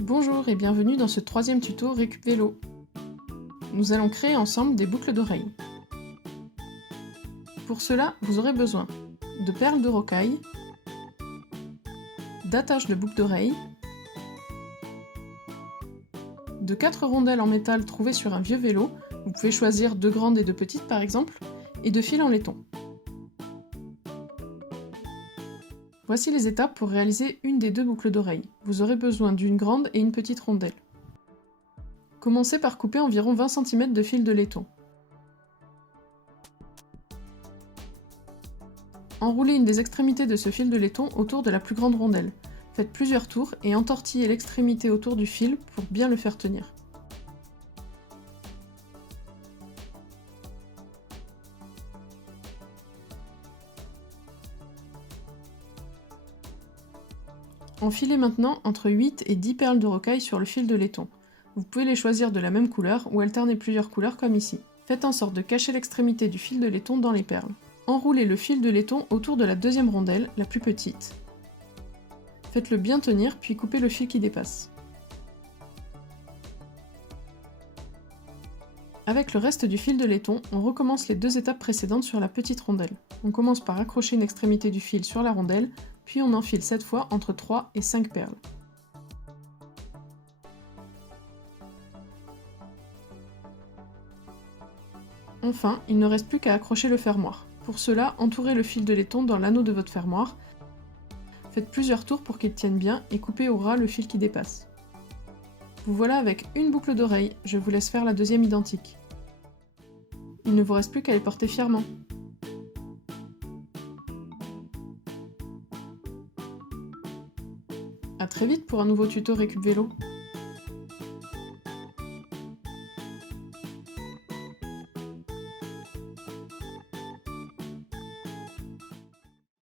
Bonjour et bienvenue dans ce troisième tuto Récup Vélo. Nous allons créer ensemble des boucles d'oreilles. Pour cela, vous aurez besoin de perles de rocaille, d'attaches de boucles d'oreilles, de 4 rondelles en métal trouvées sur un vieux vélo, vous pouvez choisir 2 grandes et 2 petites par exemple, et de fil en laiton. Voici les étapes pour réaliser une des 2 boucles d'oreilles. Vous aurez besoin d'une grande et une petite rondelle. Commencez par couper environ 20 cm de fil de laiton. Enroulez une des extrémités de ce fil de laiton autour de la plus grande rondelle. Faites plusieurs tours et entortillez l'extrémité autour du fil pour bien le faire tenir. Enfilez maintenant entre 8 et 10 perles de rocaille sur le fil de laiton. Vous pouvez les choisir de la même couleur ou alterner plusieurs couleurs comme ici. Faites en sorte de cacher l'extrémité du fil de laiton dans les perles. Enroulez le fil de laiton autour de la deuxième rondelle, la plus petite. Faites-le bien tenir puis coupez le fil qui dépasse. Avec le reste du fil de laiton, on recommence les 2 étapes précédentes sur la petite rondelle. On commence par accrocher une extrémité du fil sur la rondelle, puis on enfile cette fois entre 3 et 5 perles. Enfin, il ne reste plus qu'à accrocher le fermoir. Pour cela, entourez le fil de laiton dans l'anneau de votre fermoir. Faites plusieurs tours pour qu'il tienne bien et coupez au ras le fil qui dépasse. Vous voilà avec une boucle d'oreille, je vous laisse faire la deuxième identique. Il ne vous reste plus qu'à les porter fièrement. A très vite pour un nouveau tuto Récup Vélo.